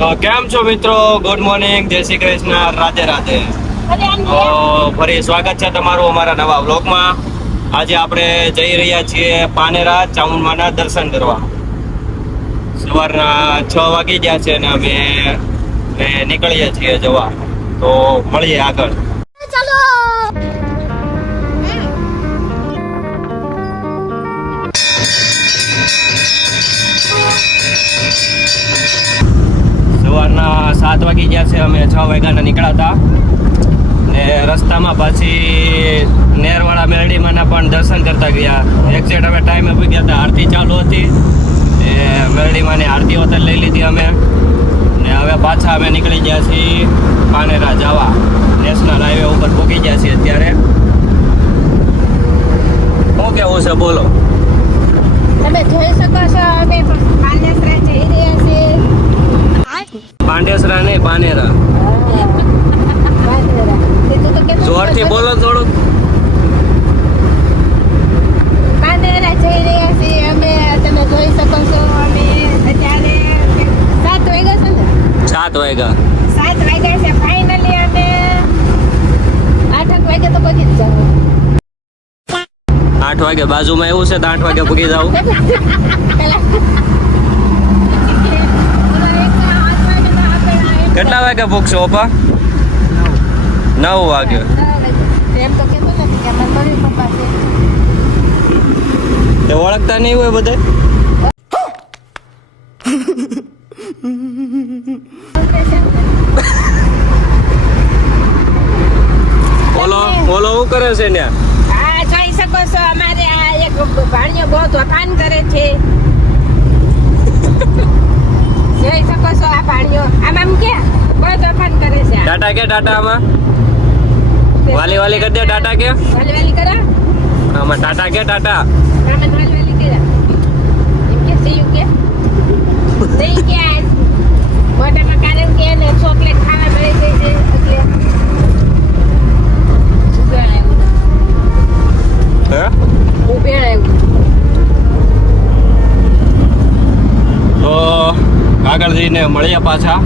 તો કેમ છો મિત્રો? ગુડ મોર્નિંગ, જય શ્રી કૃષ્ણ, રાધે રાધે. તો ફરી સ્વાગત છે તમારું અમારા નવા વ્લોગમાં. આજે આપણે જઈ રહ્યા છીએ પાનેરા ચામુંડમાના દર્શન કરવા. સવારના 6 વાગી ગયા છે અને અમે નીકળીએ છીએ જવા. તો મળીએ આગળ. સવારના 7 વાગી ગયા છે. અમે 6 વાગ્યાના નીકળ્યા હતા ને રસ્તામાં પાછી નેરવાળા મેરડીમાંના પણ દર્શન કરતા ગયા. એક્ઝેક્ટ અમે ટાઈમે પૂગ્યા હતા. આરતી ચાલુ હતી એ મેરડીમાંની આરતી હોતલ લઈ લીધી અમે ને હવે પાછા અમે નીકળી ગયા છીએ પાનેરા જવા. નેશનલ હાઈવે ઉપર પહોંચી ગયા છીએ અત્યારે. શું કેવું છે બોલો? તમે જોઈ શકો છો અમે પાંડેસરા જઈ રહ્યા છીએ. પાંડેસરા નહીં, પાનેરા. જોરથી બોલો થોડુંક. પાંડેસરા જઈ રહ્યા છીએ અમે. તમે જોઈ શકો છો અમે અત્યારે 7 વાગ્યા છે ને? 7 વાગ્યા. 7 વાગ્યા છે. ફાઇનલી અમે 8 વાગે તો પહોંચી જ જાવ. 8 વાગે બાજુમાં એવું છે તો 8 વાગે પૂગી જાવ. કેટલા વાગે પૂગશો ઓપા? 9 વાગે. એમ તો કહેતો નથી કે મને મમ્મી પપ્પા છે. તે ઓળખતા નહીં હોય બધે? ઓલો શું કરે છે ને? હા, જોઈ શકો છો અમારે આ એક ભાણિયો બહુ તોફાન કરે છે. જોઈ શકો છો આ ભાણિયો આમ કે બહુ તોફાન કરે છે. ટાટા કે ટાટા આમાં વાલી વાલી કરી દે. ટાટા કે વાલી વાલી કરો આમાં ટાટા કે ટાટા આમાં વાલી વાલી કર્યા એમ કે સી કે સહી કે મોટામાં કારણ કે એને ચોકલેટ ખાવા મળી ગઈ છે એટલે હે ઉભે આવ્યું. તો આગળ જઈને મળીએ પાછા.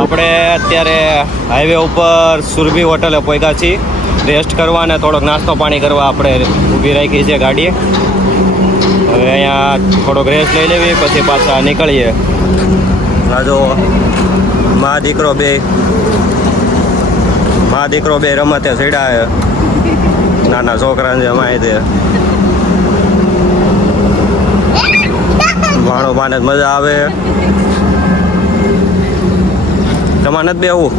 આપણે અત્યારે હાઈવે ઉપર સુરભી હોટલે પહોંચ્યા છીએ. રેસ્ટ કરવા અને થોડોક નાસ્તો પાણી કરવા આપણે ઊભી રાખી છે ગાડી. હવે અહીંયા થોડોક રેસ્ટ લઈ લેવી પછી પાછા નીકળીએ. આ જો મા દીકરો બે રમતે ચડ્યા. નાના છોકરાને જમાય દે. ભાણો પાને મજા આવે. તમારે નથી બેવું?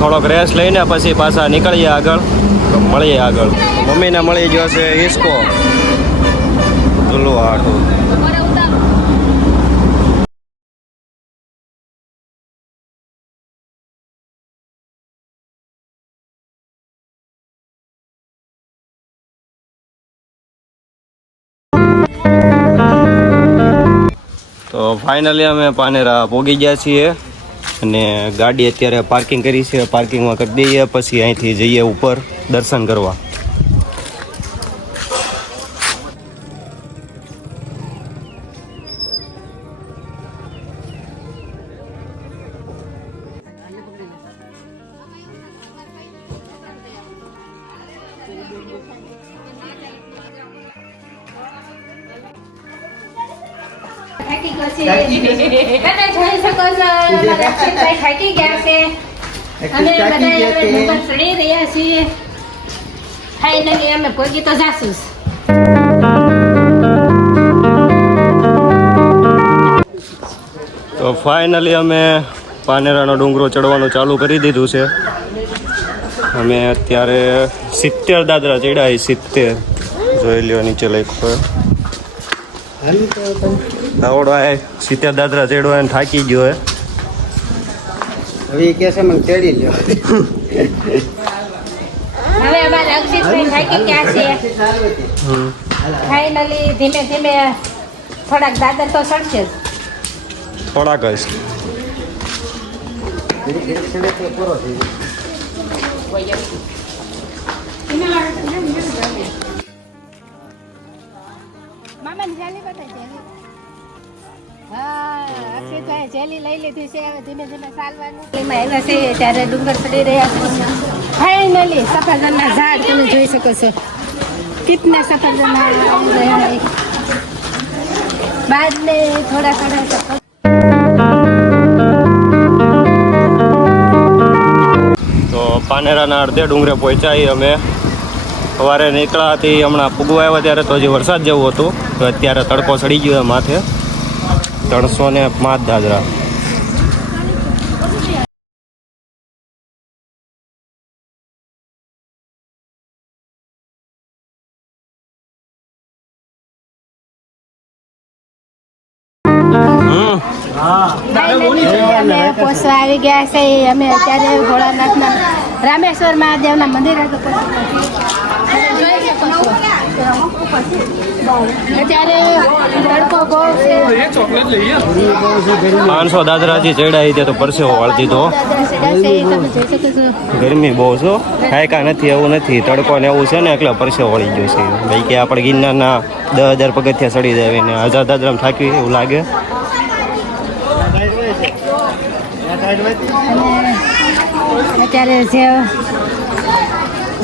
થોડોક રેસ્ટ લઈને પછી પાછા નીકળીએ આગળ. તો મળીએ આગળ. મમ્મીને મળી ગયો છે ઈસકો તુલું હાટું. તો ફાઇનલી અમે પાનેરા પહોંચી ગયા છીએ અને ગાડી અત્યારે પાર્કિંગ કરી છે. પાર્કિંગમાં કરી દઈએ પછી અહીંથી જઈએ ઉપર દર્શન કરવા. તમે જોઈ શકો છો અમારા અક્ષિતભાઈ થાકી ગયા છે. અમે બધા ઉપર ચડી રહ્યા છીએ. ફાઇનલી અમે પહોંચી તો જાશું. તો ફાઇનલી અમે પાનેરાનો ડુંગરો ચડવાનું ચાલુ કરી દીધું છે. અમે અત્યારે 70 દાદરા ચડ્યા. 70 જોઈ લ્યો, નીચે લખ્યું. આવડો 70 દાદરા ચડવા એને થાકી ગયો. હવે કે છે મને તેડી લ્યો. હવે અમારા અક્ષિતભાઈ થાકી ગયા છે. ફાઇનલી ધીમે ધીમે થોડાક દાદર તો ચડશે જ. થોડાક જ. મામાની જેલી બતાય જેલી. હા, અક્ષિતભાઈ જેલી લઈ લીધી છે. હવે ધીમે ધીમે ચાલવાનું. એમાં આવ્યા છે ત્યારે ડુંગર ચડી રહ્યા છે. ફાઇનલી સફરજનના ઝાડ તમે જોઈ શકો છો. કિતના સફરજન આવી રહ્યા है. बाद में थोड़ा थोड़ा તો પાનેરાના અડધે ડુંગરે પહોંચાઈ અમે. સવારે નીકળ્યા હતી, હમણાં પૂગવા આવ્યા ત્યારે તો હજી વરસાદ જેવું હતું. તો અત્યારે તડકો ચડી ગયો છે માથે. 305 દાદરા. અમે પોસવા આવી ગયા છે. અમે અત્યારે ભોળાનાથના રામેશ્વર મહાદેવના મંદિર અત્યારે તડકો બહુ છે. 500 દાદરાજી ચડાવી તે તો પરસેવો વાળી દીધો. તમે જોઈ શકો છો. ગરમી બહુ છો, કાંઈ નથી એવું નથી. તડકો ને એવું છે ને એટલે પરસેવો વળી ગયો છે. ભાઈ કે આપણે ગિરનારના 10,000 પગથિયા ચડી જાય ને 1000 દાદરામાં થાકી એવું લાગે. અત્યારે જે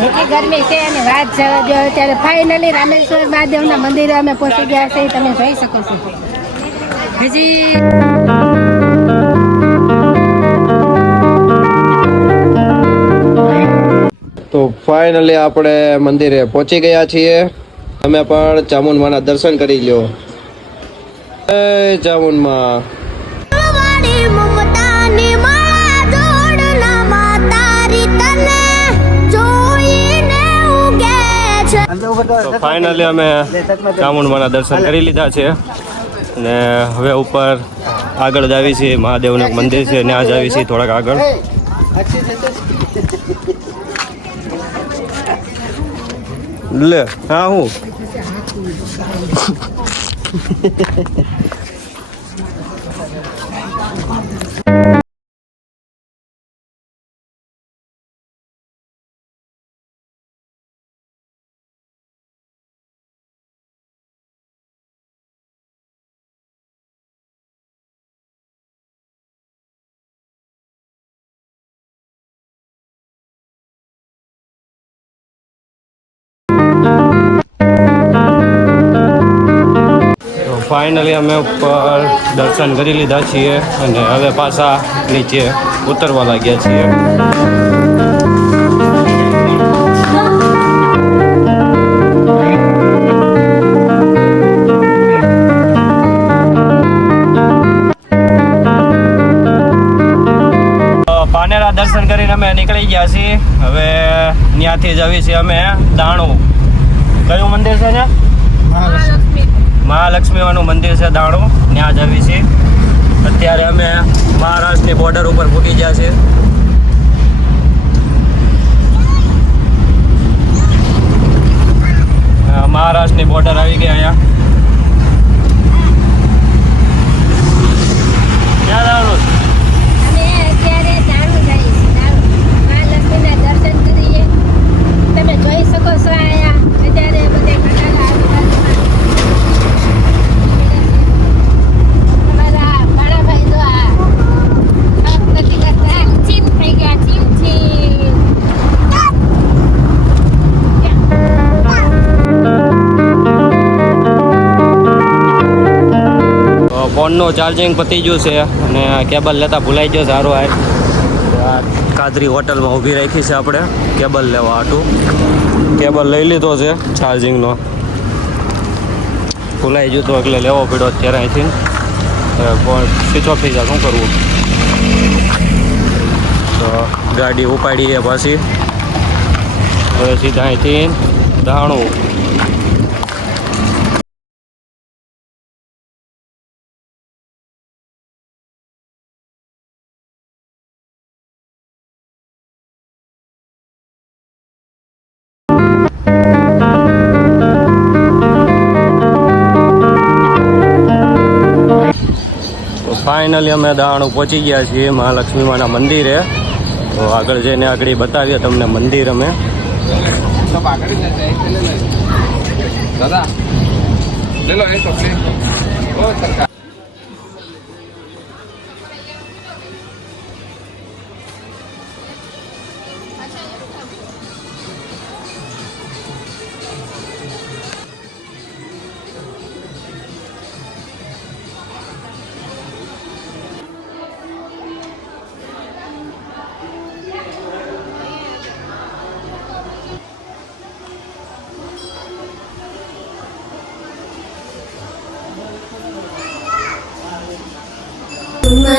એટલી ગરમી છે અને વાત જવા દો. અત્યારે ફાઇનલી રામેશ્વર મહાદેવના મંદિરે અમે પહોંચી ગયા છે. તમે જોઈ શકો છો. હજી તો ફાઇનલી આપણે મંદિરે પહોંચી ગયા છીએ. તમે પણ ચામુંડમાના દર્શન કરી લ્યો. જય ચામુંડમાં. તો ફાઇનલી અમે ચામુંડમાના દર્શન કરી લીધા છે અને હવે ઉપર આગળ જ આવી છીએ. મહાદેવનું મંદિર છે, ત્યાં જ આવી છીએ થોડાક આગળ. લે હા હું ફાઇનલી અમે ઉપર દર્શન કરી લીધા છીએ અને હવે પાછા નીચે ઉતરવા લાગ્યા છીએ. પાનેરા દર્શન કરીને અમે નીકળી ગયા છીએ. હવે ત્યાંથી જ આવી છીએ અમે દાણું. કયું મંદિર છે ને? મહાલક્ષ્મીવાનું મંદિર છે દાણું. ત્યાં જ આવી છીએ. અત્યારે અમે મહારાષ્ટ્રની બોર્ડર ઉપર પૂકી ગયા છીએ. મહારાષ્ટ્રની બોર્ડર આવી ગયા અહીંયા. ક્યાં જવાનું? અમે અત્યારે દાણું જઈએ છીએ. મહાલક્ષ્મીના દર્શન કરીએ. તમે જોઈ શકો છો અહીંયા અત્યારે બધે ઘટાડા આજુબાજુમાં અમારા ભાણાભાઈ જો આ નથી કરતા. ચીમ થઈ ગયા. ચીમ ફોનનું ચાર્જિંગ પતી ગયું છે અને કેબલ લેતા ભૂલાઈ ગયો. સારું આ કાદરી હોટલમાં ઊભી રાખી છે આપણે કેબલ લેવા હાટું. કેબલ લઈ લીધો છે ચાર્જિંગનો. ભૂલાઈ ગયું તો એટલે લેવો પડ્યો અત્યારે અહીંથી. ફોન સ્વિચ ઓફ થઈ જાય શું કરવું? તો ગાડી ઉપાડીએ પાછી. હવે સીધા અહીંથી દાણું. ફાઇનલી અમે દાણું પહોંચી ગયા છીએ મહાલક્ષ્મીમાના મંદિરે. તો આગળ જઈને આગળ બતાવીએ તમને મંદિર અમે. દાદા લે લો એ ચોકલેટ ઓ સરકાર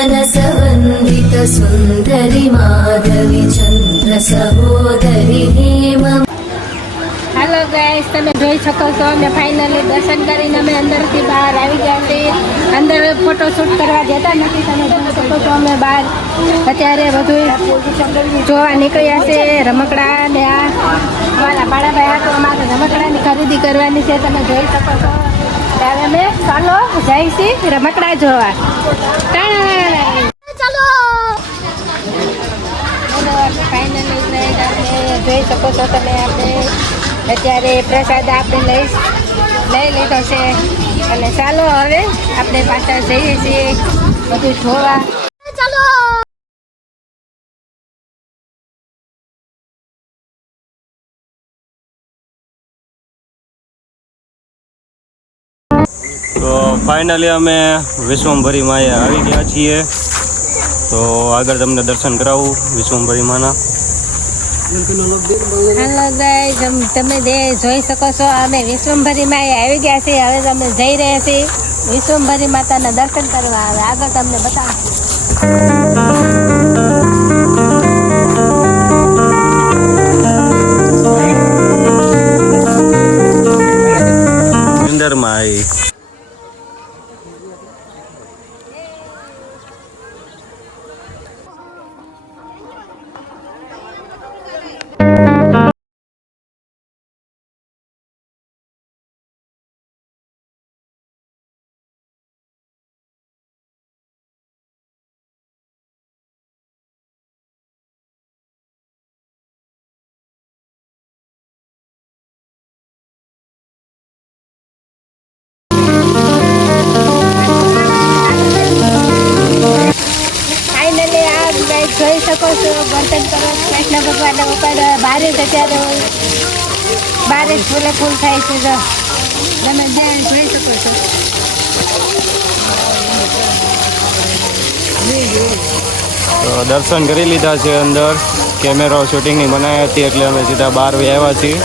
मनसवन्दित सुन्दरि माधवी चन्द्र सहोदरि हेम હાલો ગાઈસ, તમે જોઈ શકો છો અમે ફાઇનલી દર્શન કરીને અમે અંદરથી બહાર આવી ગયા છીએ. અંદર ફોટોશૂટ કરવા જતા નથી. તમે જોઈ શકો છો અમે બહાર અત્યારે બધું જોવા નીકળ્યા છે. રમકડા ને આ અમારા બાળાભાઈ આ તો અમારે રમકડાની ખરીદી કરવાની છે. તમે જોઈ શકો છો. ત્યારે અમે ચાલો જઈશી રમકડા જોવા. ચાલો ફાઇનલી જોઈ શકો છો તમે. આપણે અત્યારે પ્રસાદ આપણે લઈ લીધો છે અને ચાલો હવે આપણે પાછા જઈએ છીએ બધું જોવા. ચાલો તો ફાઇનલી અમે વિશ્વંભરી માએ આવી ગયા છીએ. તો આગળ તમને દર્શન કરાવું વિશ્વંભરી માના. હાલો ગાઈસ, તમે જોઈ શકો છો અમે વિશ્વંભરી માં આવી ગયા છીએ. હવે અમે જઈ રહ્યા છીએ વિશ્વંભરી માતાના દર્શન કરવા. હવે આગળ તમને બતાવું. અંદરમાં આવી જોઈ શકો છો. બર્તન કરો કૃષ્ણ ભગવાનના ઉપર બારે જ અત્યારે બારે જ ફૂલે ફૂલ થાય છે. જો તમે જોઈ શકો છો. તો દર્શન કરી લીધા છે. અંદર કેમેરો શૂટિંગની બનાવી હતી એટલે અમે સીધા બહાર આવ્યા છીએ.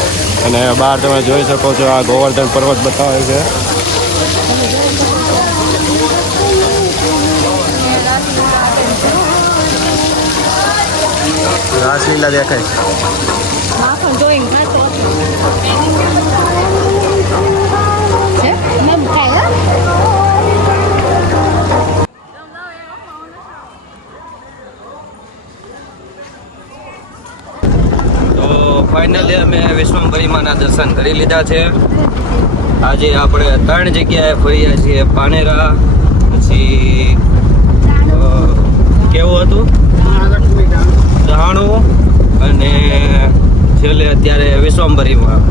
અને બહાર તમે જોઈ શકો છો આ ગોવર્ધન પર્વત બતાવે છે. રાસલીલા દેખાય છે. તો ફાઇનલી અમે વિશ્વંભરી માના દર્શન કરી લીધા છે. આજે આપણે 3 જગ્યાએ ફર્યા છીએ. પાનેરા, પછી કેવું હતું દહાણું અને છેલ્લે અત્યારે વિશ્વંભરીમાં.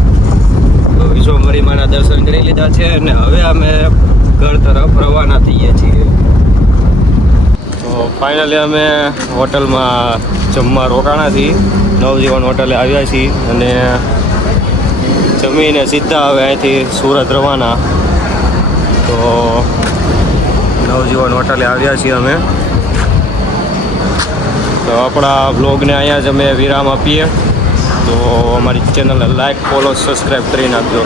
તો વિશ્વંભરીમાંના દર્શન કરી લીધા છે અને હવે અમે ઘર તરફ રવાના થઈએ છીએ. તો ફાઇનલી અમે હોટલમાં જમવા રોકાણા છીએ. નવજીવન હોટલે આવ્યા છીએ અને જમીને સીધા હવે અહીંથી સુરત રવાના. તો નવજીવન હોટલે આવ્યા છીએ અમે. તો આપણા બ્લોગને અહીંયા જ અમે વિરામ આપીએ. તો અમારી ચેનલને લાઈક, ફોલો, સબસ્ક્રાઈબ કરી નાખજો.